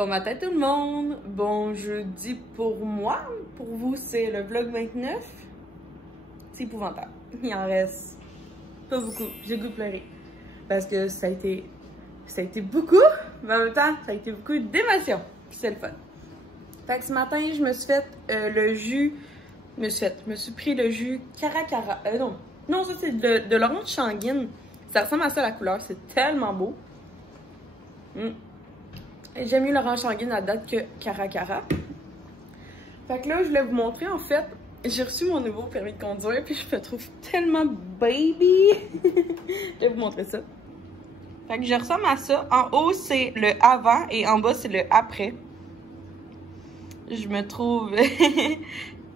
Bon matin tout le monde, bon jeudi pour moi, pour vous c'est le vlog 29. C'est épouvantable, il en reste pas beaucoup, j'ai goût de pleurer. Parce que ça a été beaucoup, mais en même temps ça a été beaucoup d'émotions, puis c'est le fun. Fait que ce matin je me suis fait le jus, je me suis pris le jus Caracara, non ça c'est de l'orange sanguine, ça ressemble à ça la couleur, c'est tellement beau. J'aime mieux l'orange sanguine à date que Caracara. Fait que là, je voulais vous montrer, en fait, j'ai reçu mon nouveau permis de conduire, puis je me trouve tellement baby. Je vais vous montrer ça. Fait que je ressemble à ça. En haut, c'est le avant et en bas, c'est le après. Je me trouve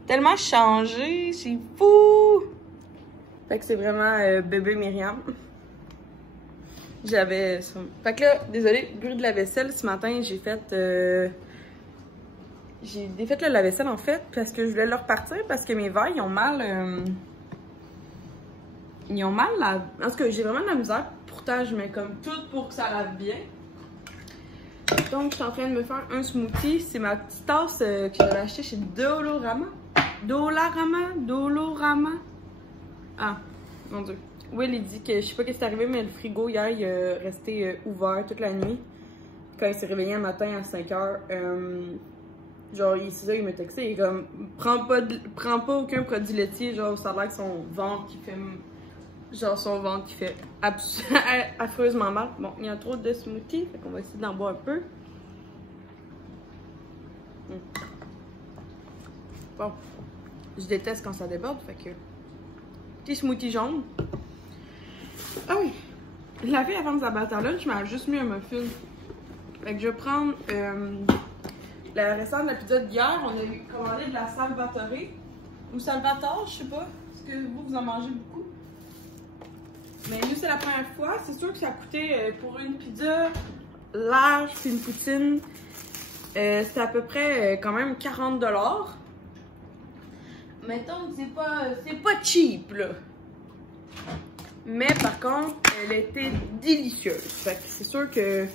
tellement changée, c'est fou. Fait que c'est vraiment bébé Myriam. J'avais ça. Fait que là, désolé, bruit de la vaisselle, ce matin, j'ai défait le lave-vaisselle en fait, parce que je voulais le repartir parce que mes verres, ils ont mal, en tout cas, j'ai vraiment de la misère. Pourtant, je mets comme tout pour que ça lave bien. Donc, je suis en train de me faire un smoothie. C'est ma petite tasse que j'avais achetée chez Dolorama. Dolorama. Ah, mon Dieu. Will, il dit que je sais pas qu'est-ce qui est arrivé, mais le frigo hier, il est resté ouvert toute la nuit. Quand il s'est réveillé un matin à 5 h, genre, c'est ça, il m'a texté. Il est comme, prends pas aucun produit laitier, genre, ça a l'air que son ventre qui fait. Genre, son ventre qui fait affreusement mal. Bon, il y a trop de smoothie, fait qu'on va essayer d'en boire un peu. Bon, je déteste quand ça déborde, fait que. Petit smoothie jaune. Ah oui, la fille avant de s'abattre là, je m'avais juste mis un muffin. Fait que je vais prendre le restant de la pizza d'hier. On a commandé de la Salvatore. Ou Salvatore, je sais pas. Est-ce que vous en mangez beaucoup? Mais nous, c'est la première fois. C'est sûr que ça a coûté pour une pizza large puis une poutine. C'est à peu près quand même 40 $. Mettons que c'est pas cheap là. Mais par contre, elle était délicieuse. Fait que c'est sûr que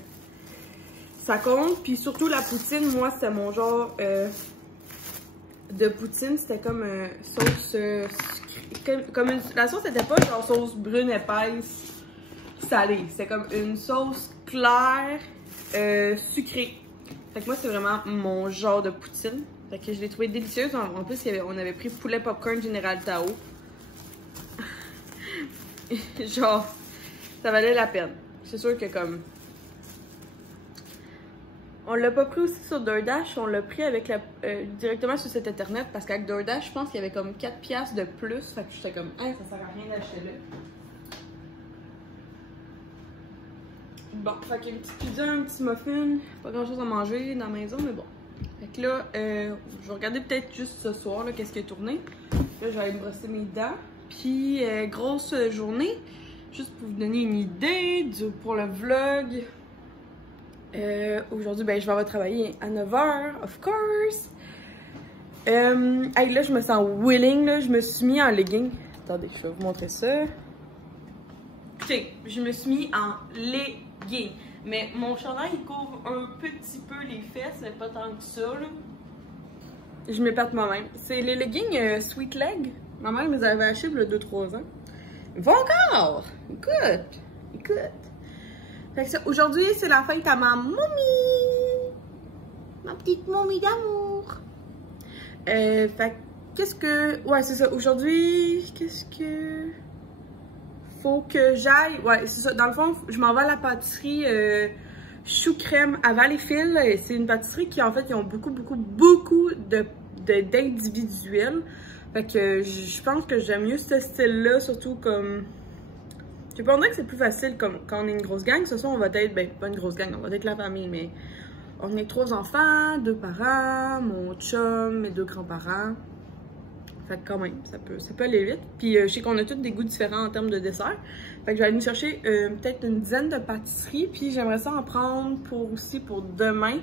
ça compte. Puis surtout la poutine, moi c'était mon genre de poutine. C'était comme sauce la sauce n'était pas genre sauce brune épaisse salée. C'était comme une sauce claire sucrée. Fait que moi c'est vraiment mon genre de poutine. Fait que je l'ai trouvée délicieuse. En plus on avait pris poulet popcorn Général Tao. Genre, ça valait la peine. C'est sûr que comme... On l'a pas pris aussi sur DoorDash, on l'a pris avec directement sur cet internet parce qu'avec DoorDash, je pense qu'il y avait comme 4 piastres de plus. Fait que j'étais comme, hey, ça sert à rien d'acheter là. Bon, fait qu'il y a une petite pizza, un petit muffin, pas grand chose à manger dans la maison, mais bon. Fait que là, je vais regarder peut-être juste ce soir, là, qu'est-ce qui est tourné. Là, je vais aller me brosser mes dents. Puis, grosse journée, juste pour vous donner une idée pour le vlog. Aujourd'hui, ben, je vais travailler à 9 h, of course. Hey, là, je me sens willing, là, je me suis mis en legging. Attendez, je vais vous montrer ça. Écoutez, je me suis mis en legging. Mais mon chandail, il couvre un petit peu les fesses, mais pas tant que ça, là. Je m'épate moi-même. C'est les leggings Sweet Leg. Ma mère les avait achetés il y a 2-3 ans. Ils vont encore! Écoute. Fait que ça, aujourd'hui, c'est la fête à ma momie! Ma petite momie d'amour! Fait que, qu'est-ce que... Ouais, c'est ça. Aujourd'hui, qu'est-ce que... Faut que j'aille... Ouais, c'est ça. Dans le fond, je m'en vais à la pâtisserie Chou Crème à Valleyfield. C'est une pâtisserie qui, en fait, ils ont beaucoup d'individuels. Fait que je pense que j'aime mieux ce style-là, surtout comme... Je pense que c'est plus facile comme quand on est une grosse gang. Ce soir, on va être, ben pas une grosse gang, on va être la famille, mais on est 3 enfants, 2 parents, mon chum, mes 2 grands-parents. Fait que quand même, ça peut aller vite. Puis je sais qu'on a tous des goûts différents en termes de dessert. Fait que je vais aller me chercher peut-être une dizaine de pâtisseries. Puis j'aimerais ça en prendre aussi pour demain.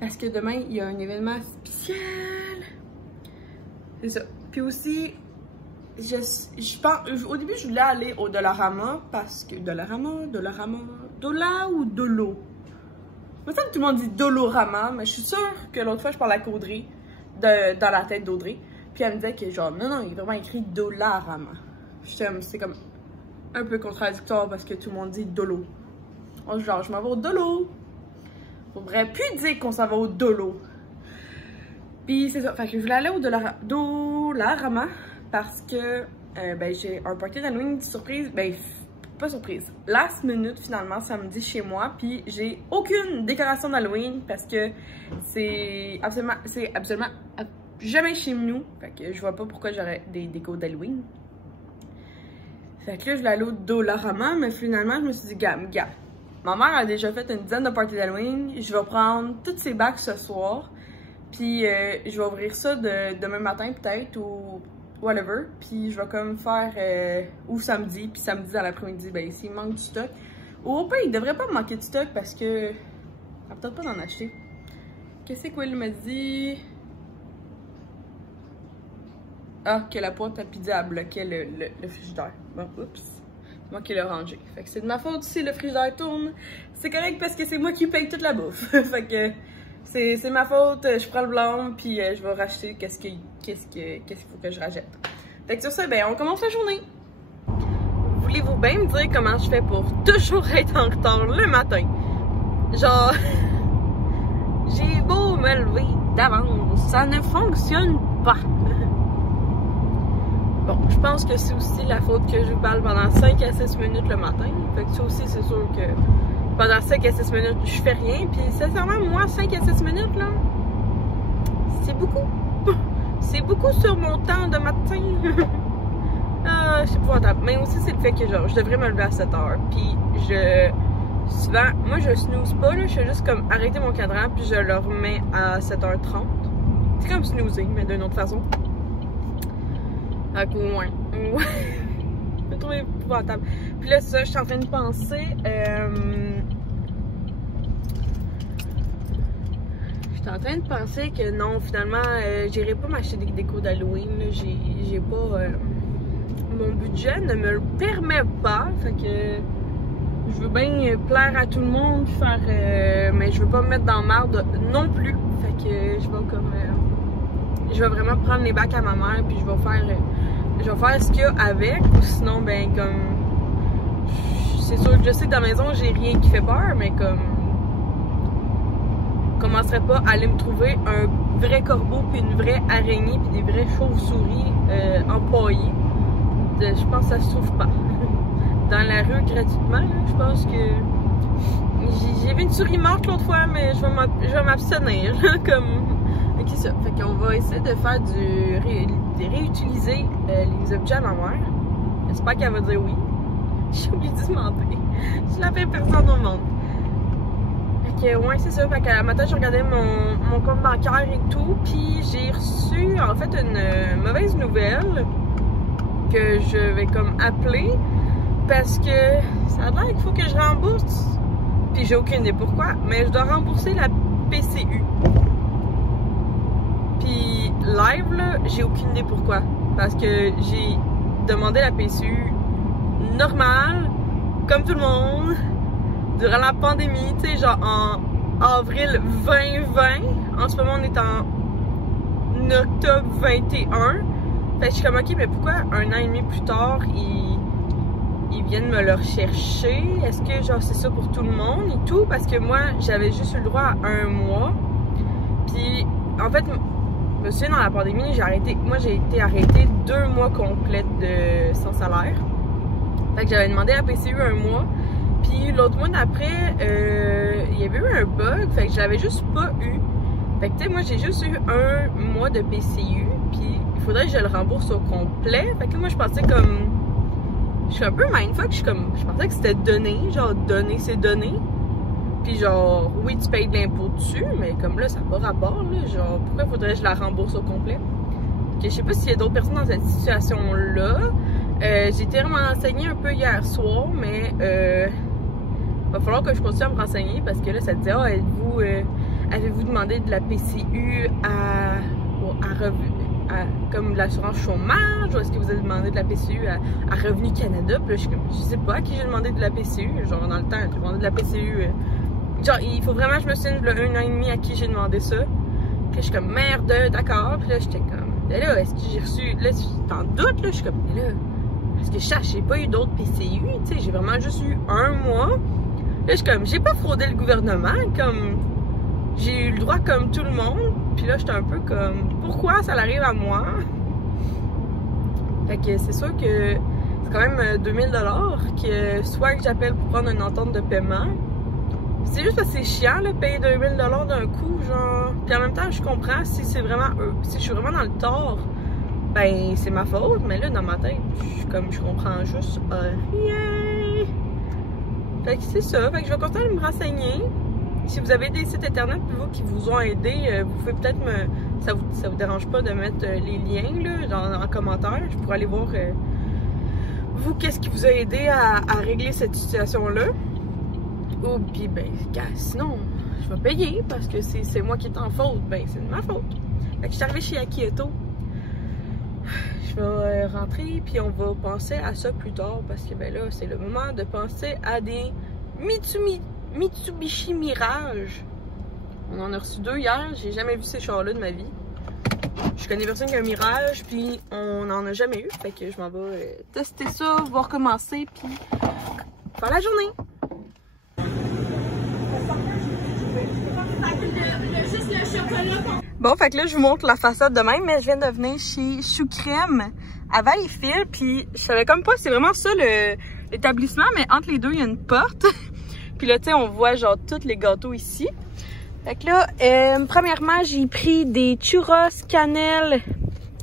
Parce que demain, il y a un événement spécial. C'est ça. Puis aussi, je pense, au début, je voulais aller au Dollarama parce que... Dollarama ou Dolo? me semble que tout le monde dit Dolorama, mais je suis sûre que l'autre fois, je parlais avec Audrey, dans la tête d'Audrey. Puis elle me disait que genre, non, il est vraiment écrit Dolarama. C'est comme un peu contradictoire parce que tout le monde dit Dolo. Genre, je m'en vais au Dolo. Faudrait plus dire qu'on s'en va au Dolo. Puis c'est ça, fait que je voulais aller au Dolarama parce que ben, j'ai un party d'Halloween surprise, ben pas surprise, last minute finalement samedi chez moi, puis j'ai aucune décoration d'Halloween parce que c'est absolument jamais chez nous, fait que je vois pas pourquoi j'aurais des décos d'Halloween. Fait que là je voulais aller au Dollarama, mais finalement je me suis dit gars, ma mère a déjà fait une dizaine de parties d'Halloween, je vais prendre toutes ces bacs ce soir. Puis je vais ouvrir ça demain matin peut-être ou whatever. Puis je vais comme faire ou samedi, puis samedi dans l'après-midi, ben s'il manque du stock. Ou au pire, il devrait pas me manquer de stock parce que elle va peut-être pas d'en acheter. Qu'est-ce que Will me dit? Ah, que la boîte à pizza a bloqué le frigidaire. Bon, oups. C'est moi qui l'ai rangé. Fait que c'est de ma faute si le frigidaire tourne. C'est correct parce que c'est moi qui paye toute la bouffe. Fait que c'est ma faute, je prends le blanc, puis je vais racheter qu'est-ce qu'il faut que je rachète. Fait que sur ça, ben on commence la journée. Voulez-vous bien me dire comment je fais pour toujours être en retard le matin? Genre, j'ai beau me lever d'avance, ça ne fonctionne pas. Bon, je pense que c'est aussi la faute que je vous parle pendant 5 à 6 minutes le matin. Fait que ça aussi, c'est sûr que pendant 5 à 6 minutes, je fais rien. Puis sincèrement, moi, 5 à 6 minutes, là, c'est beaucoup. C'est beaucoup sur mon temps de matin. C'est épouvantable. Mais aussi, c'est le fait que genre, je devrais me lever à 7 h. Puis souvent, moi, je snooze pas, là. Je fais juste comme arrêter mon cadran, puis je le remets à 7h30. C'est comme snoozer, mais d'une autre façon. À coup, ouais. Je me trouve épouvantable. Puis là, ça, je suis en train de penser. Je suis en train de penser que non, finalement, j'irai pas m'acheter des décos d'Halloween. J'ai pas. Mon budget ne me le permet pas. Fait que je veux bien plaire à tout le monde, faire. Mais je veux pas me mettre dans la merde non plus. Fait que je vais comme. Je vais vraiment prendre les bacs à ma mère, puis je vais faire ce qu'il y a avec. Sinon, ben, comme. C'est sûr que je sais que dans la maison, j'ai rien qui fait peur, mais comme. Je commencerais pas à aller me trouver un vrai corbeau, puis une vraie araignée, puis des vraies chauves-souris empaillées. Je pense que ça se trouve pas. Dans la rue, gratuitement, là, je pense que. J'ai vu une souris morte l'autre fois, mais je vais m'abstenir, comme. Ok, ça. Fait qu'on va essayer de faire de réutiliser les objets à ma mère. J'espère qu'elle va dire oui. J'ai oublié de demander. Je la fais personne au monde. Fait que, ouais, c'est ça. Fait qu'à matin, je regardais mon compte bancaire et tout. Puis j'ai reçu, en fait, une mauvaise nouvelle que je vais comme appeler. Parce que ça a l'air qu'il faut que je rembourse. Puis j'ai aucune idée pourquoi. Mais je dois rembourser la PCU. Puis live, là, j'ai aucune idée pourquoi. Parce que j'ai demandé la PCU normale, comme tout le monde, durant la pandémie, tu sais, genre en avril 2020. En ce moment, on est en octobre 21. Fait que je suis comme, ok, mais pourquoi un an et demi plus tard, ils viennent me le rechercher? Est-ce que, genre, c'est ça pour tout le monde et tout? Parce que moi, j'avais juste eu le droit à 1 mois. Puis, en fait, je me souviens, dans la pandémie, j'ai été arrêtée 2 mois complets sans salaire. Fait que j'avais demandé à la PCU 1 mois. Puis l'autre mois d'après, il y avait eu un bug. Fait que je l'avais juste pas eu. Fait que tu sais, moi j'ai juste eu 1 mois de PCU. Puis il faudrait que je le rembourse au complet. Fait que moi je pensais comme. Je suis un peu mindfuck. Je pensais que c'était donné. Genre donner, c'est donné. Puis genre, oui, tu payes de l'impôt dessus, mais comme là, ça n'a pas rapport, là. Genre, pourquoi faudrait que je la rembourse au complet? Que je sais pas s'il y a d'autres personnes dans cette situation-là. J'ai été renseignée un peu hier soir, mais va falloir que je continue à me renseigner parce que là, ça disait, avez-vous demandé de la PCU à comme l'assurance chômage, ou est-ce que vous avez demandé de la PCU à Revenu Canada? Puis là, je sais pas à qui j'ai demandé de la PCU. Genre, dans le temps, j'ai demandé de la PCU. genre, il faut vraiment que je me souvienne le 1 an et demi à qui j'ai demandé ça. Puis là, je suis comme, merde, d'accord. Puis là, j'étais comme, mais là, est-ce que j'ai reçu. Là, t'en doutes, là, je suis comme, mais là, parce que je sache, j'ai pas eu d'autres PCU, tu sais, j'ai vraiment juste eu 1 mois. Là, je suis comme, j'ai pas fraudé le gouvernement, comme, j'ai eu le droit comme tout le monde. Puis là, j'étais un peu comme, pourquoi ça arrive à moi? Fait que c'est sûr que c'est quand même 2000 $, que soit que j'appelle pour prendre une entente de paiement. C'est juste parce que c'est chiant, là, payer 2000 $ d'un coup, genre. Puis en même temps, je comprends si c'est vraiment si je suis vraiment dans le tort, ben c'est ma faute. Mais là, dans ma tête, je comprends juste rien. Fait que c'est ça. Fait que je vais continuer de me renseigner. Si vous avez des sites internet vous, qui vous ont aidé, vous pouvez peut-être me. Ça vous dérange pas de mettre les liens là, en commentaire. Je pourrais aller voir vous, qu'est-ce qui vous a aidé à régler cette situation-là. Ou puis ben sinon je vais payer parce que c'est moi qui est en faute, ben c'est de ma faute. Fait que je suis arrivée chez Akieto. Je vais rentrer puis on va penser à ça plus tard parce que ben là c'est le moment de penser à des Mitsubishi Mirage. On en a reçu 2 hier, j'ai jamais vu ces chars-là de ma vie. Je connais personne qui a un Mirage puis on n'en a jamais eu, fait que je m'en vais tester ça, voir commencer puis faire la journée. Bon, fait que là, je vous montre la façade de même, mais je viens de venir chez Chou Crème à Valleyfield, puis je savais comme pas, c'est vraiment ça l'établissement, mais entre les deux, il y a une porte. Puis là, tu sais, on voit genre tous les gâteaux ici. Fait que là, premièrement, j'ai pris des churros, cannelle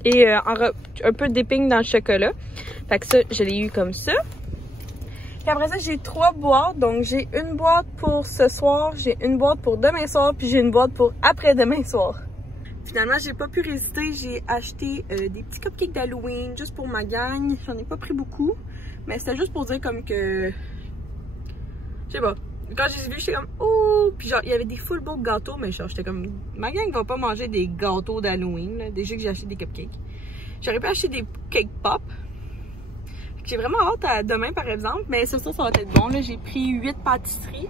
et un peu de dipping dans le chocolat. Fait que ça, je l'ai eu comme ça. Puis après ça, j'ai 3 boîtes. Donc, j'ai une boîte pour ce soir, j'ai une boîte pour demain soir, puis j'ai une boîte pour après-demain soir. Finalement, j'ai pas pu résister. J'ai acheté des petits cupcakes d'Halloween juste pour ma gang. J'en ai pas pris beaucoup, mais c'était juste pour dire comme que... Je sais pas. Quand j'ai vu, j'étais comme « Oh! » Puis genre, il y avait des full beaux gâteaux, mais genre, j'étais comme... Ma gang va pas manger des gâteaux d'Halloween, déjà que j'ai acheté des cupcakes. J'aurais pu acheter des cake pop. J'ai vraiment hâte à demain, par exemple, mais ça va être bon. J'ai pris 8 pâtisseries.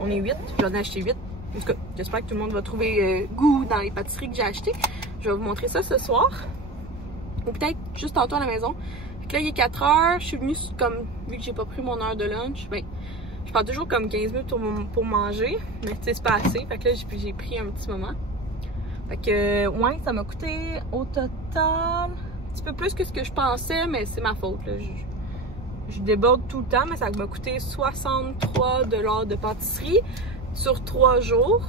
On est 8, j'en ai acheté 8. En tout cas, j'espère que tout le monde va trouver goût dans les pâtisseries que j'ai achetées. Je vais vous montrer ça ce soir. Ou peut-être juste tantôt à la maison. Fait que là, il est 4 heures. Je suis venue comme, vu que j'ai pas pris mon heure de lunch, ben, je prends toujours comme 15 minutes pour manger. Mais tu sais, c'est pas assez. Fait que là, j'ai pris un petit moment. Fait que, ouais, ça m'a coûté au total... un petit peu plus que ce que je pensais, mais c'est ma faute. Là. Je déborde tout le temps, mais ça m'a coûté 63 $ de pâtisserie sur 3 jours.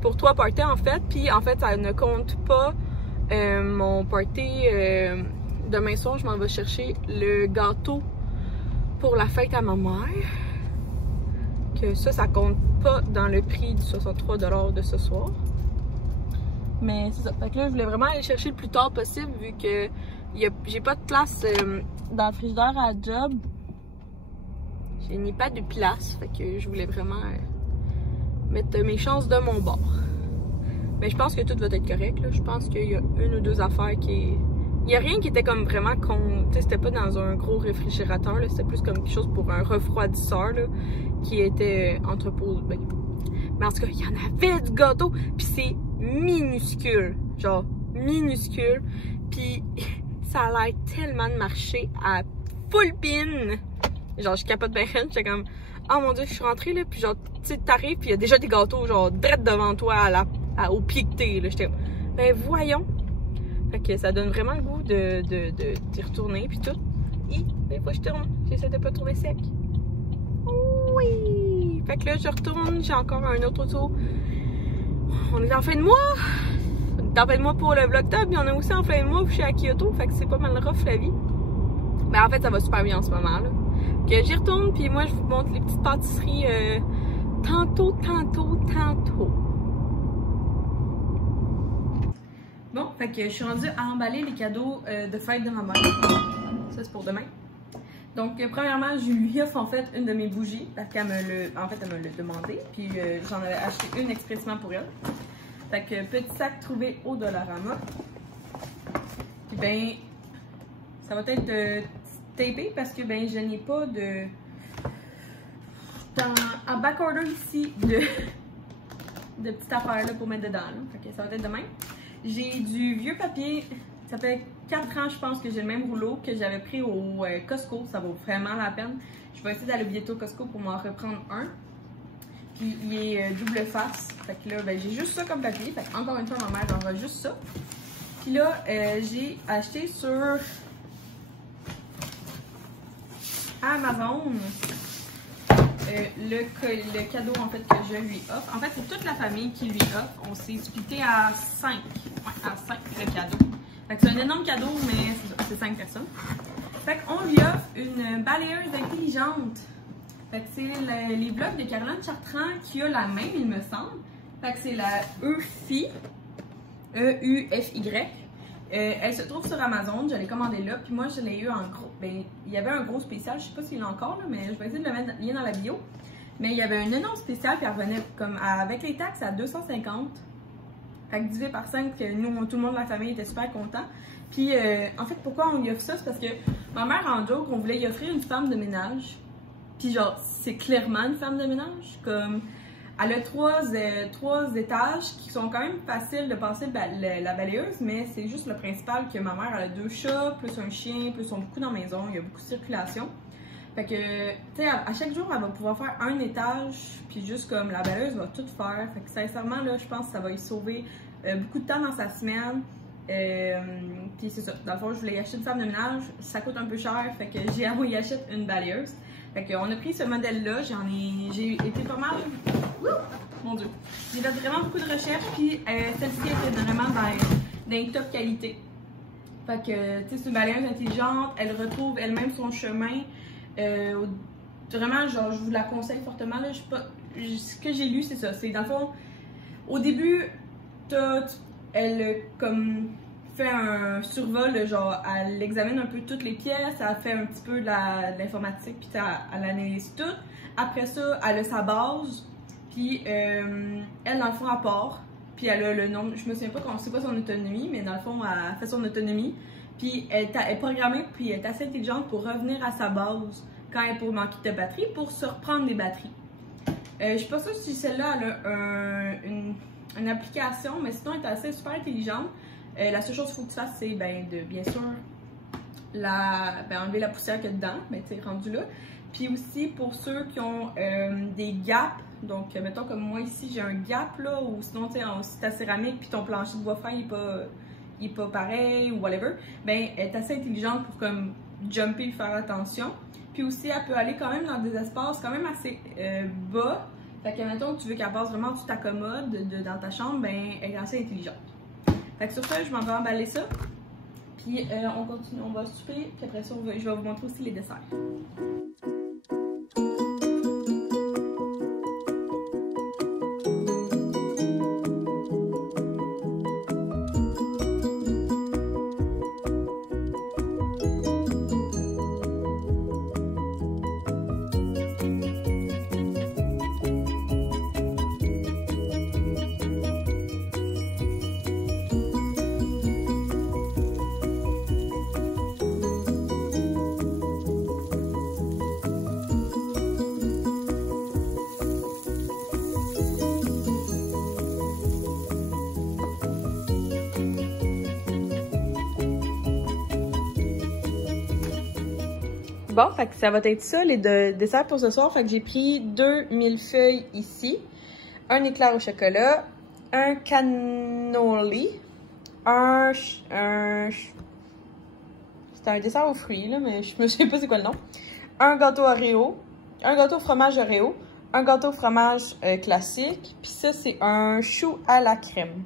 Pour 3 parties en fait. Puis en fait, ça ne compte pas mon party. Demain soir, je m'en vais chercher le gâteau pour la fête à ma mère. Que ça compte pas dans le prix du 63 $ de ce soir. Mais c'est ça. Fait que là, je voulais vraiment aller chercher le plus tard possible vu que j'ai pas de place dans le frigidaire à la job. Je n'ai pas de place. Fait que je voulais vraiment mettre mes chances de mon bord. Mais je pense que tout va être correct. Là. Je pense qu'il y a 1 ou 2 affaires qui... Il n'y a rien qui était comme vraiment... Tu sais, c'était pas dans un gros réfrigérateur. C'était plus comme quelque chose pour un refroidisseur là, qui était entreposé. Ben, mais en tout cas, il y en avait du gâteau. Puis c'est minuscule. Genre, minuscule. Puis ça a l'air tellement de marcher à full pin. Genre, je capote bien. J'étais comme, oh mon dieu, je suis rentrée là. Puis genre, tu sais, t'arrives, puis il y a déjà des gâteaux, genre, direct devant toi, au pied que t'es. J'étais comme, ben voyons. Fait que ça donne vraiment le goût d'y retourner, puis tout. Et des fois, je tourne. J'essaie de pas trouver sec. Oui! Fait que là, je retourne. J'ai encore un autre tour. On est en fin de mois. On est en fin de mois pour le Vlogtober, puis on est aussi en fin de mois chez Akieto. Fait que c'est pas mal rough la vie. Mais en fait, ça va super bien en ce moment, là. Que j'y retourne, puis moi, je vous montre les petites pâtisseries tantôt. Bon, fait que je suis rendue à emballer les cadeaux de fête de ma mère. Ça, c'est pour demain. Donc, premièrement, je lui offre en fait une de mes bougies parce qu'elle me l'a demandé. Puis, j'en avais acheté une expressément pour elle. Fait que petit sac trouvé au Dollarama. Puis, ben, ça va être tapé parce que, ben, je n'ai pas de... en backorder ici de petites affaires là, pour mettre dedans. Là. Fait que ça va être de même. J'ai du vieux papier. Ça fait 4 ans, je pense, que j'ai le même rouleau que j'avais pris au Costco. Ça vaut vraiment la peine. Je vais essayer d'aller bientôt au Costco pour m'en reprendre un. Puis il est double face. Fait que là, ben, j'ai juste ça comme papier. Fait que encore une fois, ma mère aura juste ça. Puis là, j'ai acheté sur Amazon le cadeau en fait que je lui offre. En fait, c'est toute la famille qui lui offre. On s'est splitté à 5. Ouais, à 5 le cadeau. Fait que c'est un énorme cadeau, mais c'est 5 personnes. Fait qu'on lui offre une balayeuse intelligente. Fait que c'est les vlogs de Caroline Chartrand qui a la même, il me semble. Fait que c'est la EUFY. E-U-F-Y. Elle se trouve sur Amazon, je l'ai commandé là, puis moi je l'ai eu en gros. Ben, il y avait un gros spécial, je sais pas s'il l'a encore, là, mais je vais essayer de le mettre lien dans la bio. Mais il y avait un énorme spécial, puis elle revenait comme avec les taxes à 250. Fait que divisé par 5, que nous, tout le monde de la famille était super content. Puis en fait, pourquoi on lui offre ça? C'est parce que ma mère en joke, on voulait lui offrir une femme de ménage. Puis genre, c'est clairement une femme de ménage. Comme, elle a trois étages qui sont quand même faciles de passer la balayeuse, mais c'est juste le principal que ma mère, elle a 2 chats, plus un chien, plus ils sont beaucoup dans la maison, il y a beaucoup de circulation. Fait que, tu sais, à chaque jour, elle va pouvoir faire un étage, puis juste comme la balayeuse va tout faire. Fait que sincèrement, là, je pense que ça va lui sauver beaucoup de temps dans sa semaine. Puis c'est ça, dans le fond, je voulais y acheter une femme de ménage, ça coûte un peu cher, fait que j'ai envoyé acheter une balayeuse. Fait qu'on a pris ce modèle-là, j'ai été pas mal. Ouh, mon Dieu! J'ai fait vraiment beaucoup de recherches, puis celle-ci était vraiment dans une top qualité. Fait que, tu sais, c'est une balayeuse intelligente, elle retrouve elle-même son chemin. Vraiment, genre, je vous la conseille fortement. Là, ce que j'ai lu, c'est ça. C'est dans le fond, au début, elle comme fait un survol, genre, elle examine un peu toutes les pièces, elle fait un petit peu de l'informatique, puis elle analyse tout. Après ça, elle a sa base, puis elle, dans le fond, elle part, puis elle a le nombre, je me souviens pas c'est quoi son autonomie, mais dans le fond, elle fait son autonomie, puis elle est programmée, puis elle est assez intelligente pour revenir à sa base quand elle est pour manquer de batterie, pour se reprendre des batteries. Je suis pas sûre si celle-là, elle a une application, mais sinon, elle est assez super intelligente. La seule chose qu'il faut que tu fasses, c'est bien sûr enlever la poussière qu'il y a dedans, ben tu sais, rendu là. Puis aussi pour ceux qui ont des gaps, donc mettons comme moi ici j'ai un gap là, ou sinon tu sais, si ta céramique puis ton plancher de bois fin il est pas pareil ou whatever, ben elle est assez intelligente pour comme jumper et faire attention. Puis aussi elle peut aller quand même dans des espaces quand même assez bas. Fait que mettons que tu veux qu'elle passe vraiment toute ta commode dans ta chambre, ben elle est assez intelligente. Fait que sur ça, je m'en vais emballer ça. Puis on continue, on va souper. Puis après ça, je vais vous montrer aussi les desserts. Bon, fait que ça va être ça, les desserts pour ce soir. Fait que j'ai pris 2 millefeuilles ici, un éclair au chocolat, un cannoli, c'est un dessert aux fruits, là, mais je me souviens pas c'est quoi le nom, un gâteau Oreo, un gâteau au fromage Oreo, un gâteau au fromage classique, puis ça, c'est un chou à la crème.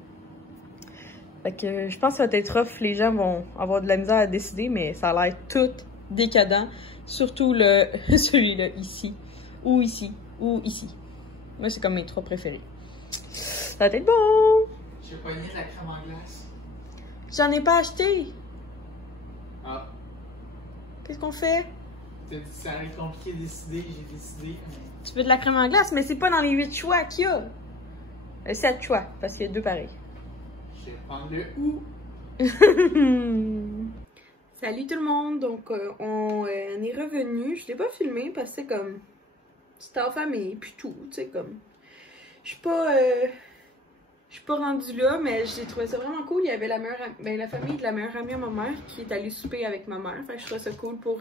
Fait que je pense que ça va être rough, les gens vont avoir de la misère à décider, mais ça a l'air tout décadent. Surtout celui-là, ici, ou ici, ou ici. Moi, c'est comme mes 3 préférés. Ça va être bon! J'ai pas aimé la crème en glace. J'en ai pas acheté! Ah. Qu'est-ce qu'on fait? Ça allait être compliqué de décider, j'ai décidé. Tu veux de la crème en glace, mais c'est pas dans les 8 choix qu'il y a. 7 choix, parce qu'il y a 2 pareils. Je vais prendre le ou. Salut tout le monde, donc on est revenu. Je l'ai pas filmé parce que c'est comme c'était en famille, puis tout, tu sais, comme... Je suis pas rendue là, mais j'ai trouvé ça vraiment cool. Il y avait la famille de la meilleure amie à ma mère qui est allée souper avec ma mère. Fait que je trouvais ça cool pour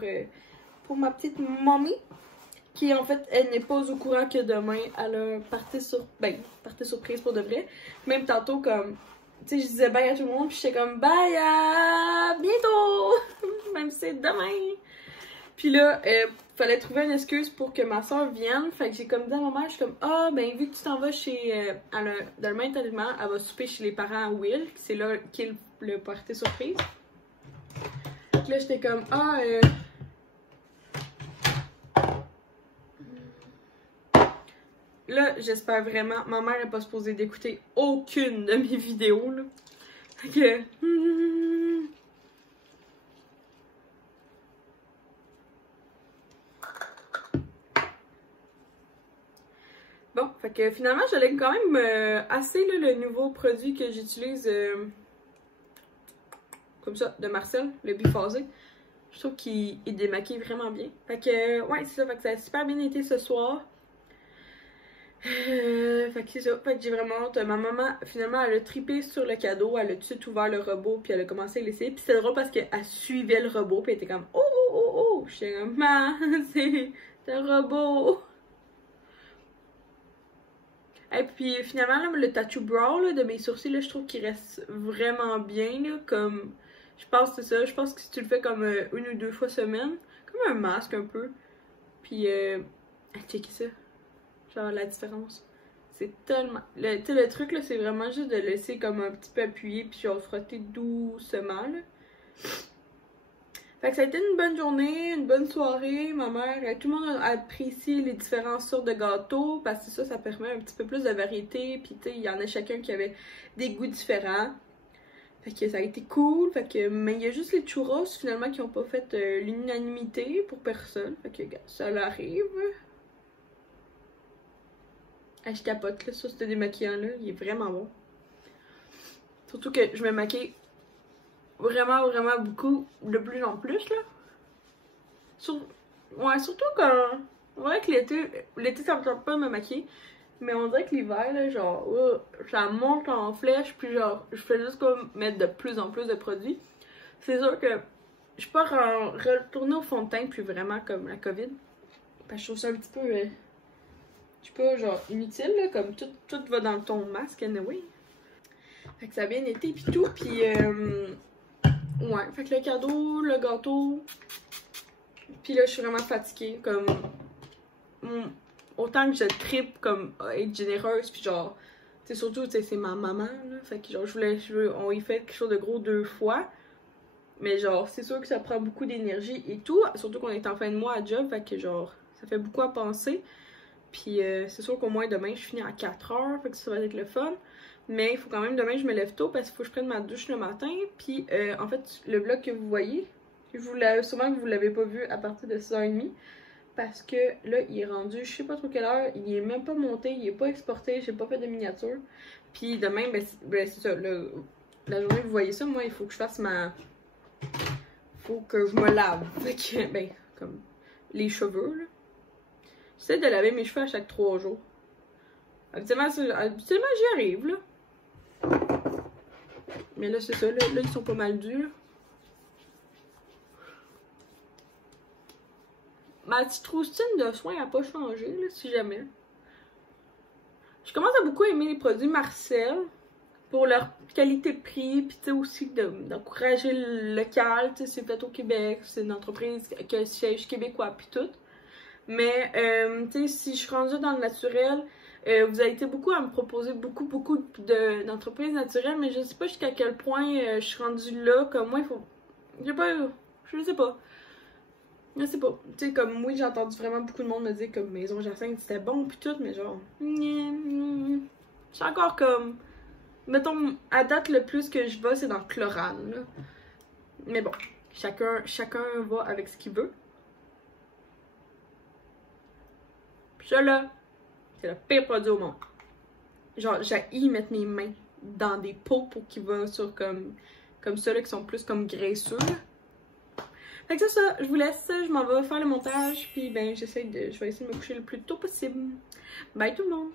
ma petite mamie. Qui, en fait, elle n'est pas au courant que demain, elle a partie surprise pour de vrai. Même tantôt, comme... Tu sais, je disais bye à tout le monde, puis j'étais comme bye à bientôt! Même si c'est demain! Puis là, fallait trouver une excuse pour que ma soeur vienne. Fait que j'ai comme dit à ma mère, je suis comme ah, ben vu que tu t'en vas chez. Demain, établissement, elle va souper chez les parents à Will, c'est là qui est le party surprise. Donc là, j'étais comme ah, là, j'espère vraiment. Ma mère n'est pas supposée d'écouter aucune de mes vidéos, là. Fait que. Bon, fait que finalement, j'allais quand même assez là, le nouveau produit que j'utilise comme ça, de Marcel, le biphasé. Je trouve qu'il démaquille vraiment bien. Fait que, ouais, c'est ça. Fait que ça a super bien été ce soir. Fait que c'est ça. Fait que j'ai vraiment hâte. Ma maman, finalement, elle a trippé sur le cadeau. Elle a tout de suite ouvert le robot. Puis elle a commencé à l'essayer. Puis c'était drôle parce qu'elle suivait le robot. Puis elle était comme oh oh oh oh. J'étais comme c'est un robot. Et puis finalement, là, le tattoo brow là, de mes sourcils, là, je trouve qu'il reste vraiment bien. Là, comme je pense que c'est ça. Je pense que si tu le fais comme 1 ou 2 fois semaine, comme un masque un peu. Puis, checkez ça. Genre la différence. C'est tellement. Le truc là, c'est vraiment juste de laisser comme un petit peu appuyé. Puis genre frotter doucement. Là. Fait que ça a été une bonne journée, une bonne soirée. Ma mère, tout le monde a apprécié les différentes sortes de gâteaux parce que ça permet un petit peu plus de variété. Puis tu sais, il y en a chacun qui avait des goûts différents. Fait que ça a été cool. Fait que, mais il y a juste les churros finalement qui n'ont pas fait l'unanimité pour personne. Fait que ça arrive. Ah, je capote là, ça ce démaquillant là, il est vraiment bon. Surtout que je me maquille vraiment beaucoup, de plus en plus là. Ouais, surtout quand... On dirait que l'été ça me tente pas de me maquiller. Mais on dirait que l'hiver là, genre, ça monte en flèche. Puis genre, je fais juste comme mettre de plus en plus de produits. C'est sûr que je peux retourner au fond de teint puis vraiment comme la COVID. Parce que je trouve ça un petit peu... je sais pas, genre inutile là, comme tout va dans le ton masque anyway. Fait que ça a bien été pis tout, pis ouais, fait que le cadeau, le gâteau, pis là je suis vraiment fatiguée, comme autant que je trippe comme à être généreuse pis genre, tu sais surtout tu sais c'est ma maman là, fait que genre on y fait quelque chose de gros 2 fois, mais genre c'est sûr que ça prend beaucoup d'énergie et tout, surtout qu'on est en fin de mois à job, fait que genre ça fait beaucoup à penser. Puis c'est sûr qu'au moins demain je finis à 4h, fait que ça va être le fun. Mais il faut quand même demain je me lève tôt parce qu'il faut que je prenne ma douche le matin. Puis en fait le vlog que vous voyez, sûrement que vous l'avez pas vu à partir de 6h30. Parce que là il est rendu je sais pas trop quelle heure, il est même pas monté, il est pas exporté, j'ai pas fait de miniature. Puis demain ben c'est ça, la journée que vous voyez ça, moi il faut que je fasse faut que je me lave. Fait que ben comme les cheveux là. J'essaie de laver mes cheveux à chaque 3 jours. Habituellement j'y arrive, là. Mais là, c'est ça. Là, ils sont pas mal durs. Ma petite routine de soins n'a pas changé, là, si jamais. Je commence à beaucoup aimer les produits Marcel pour leur qualité-prix, puis tu sais aussi d'encourager le local. Tu sais, c'est fait au Québec, c'est une entreprise qui a le siège québécois, puis tout. Mais, tu sais, si je suis rendue dans le naturel, vous avez été beaucoup à me proposer beaucoup d'entreprises naturelles, mais je sais pas jusqu'à quel point je suis rendue là. Comme moi, il faut... Je sais pas. Tu sais, comme oui, j'ai entendu vraiment beaucoup de monde me dire que Maison Jacinthe c'était bon pis tout, mais genre... Je suis encore comme... Mettons, à date, le plus que je vais, c'est dans Chlorane, là. Mais bon, chacun va avec ce qu'il veut. Pis ça, là, c'est le pire produit au monde. Genre, j'haïs mettre mes mains dans des pots pour qu'ils vont sur comme ça, là, qui sont plus comme graisseux. Fait que c'est ça, je vous laisse, je m'en vais faire le montage, puis ben je vais essayer de me coucher le plus tôt possible. Bye tout le monde!